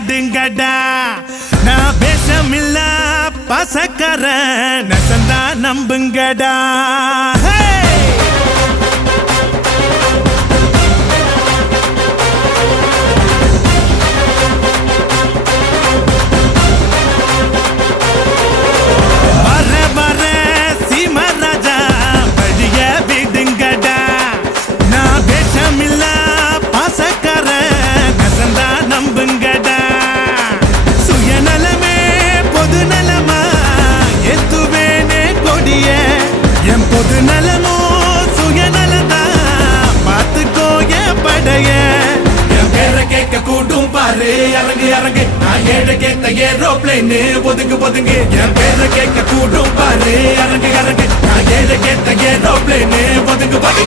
விடுங்கடா நான் பேசமில்ல பசக்கர நசந்தா நம்புங்கடா பொது நலமோ சுயநலதா பார்த்துக்கோ என் படைய என் பேரை கேட்க கூட்டும் பாரு இறங்கு இறங்கு நான் ஏழை கேட்ட ஏரோப்ளைன் ஒதுங்கு ஒதுங்கு என் பேரை கேட்க கூட்டும் பாரு இறங்கு இறங்கு நான் ஏழை கேட்ட ஏரோப்ளைன் ஒதுங்கு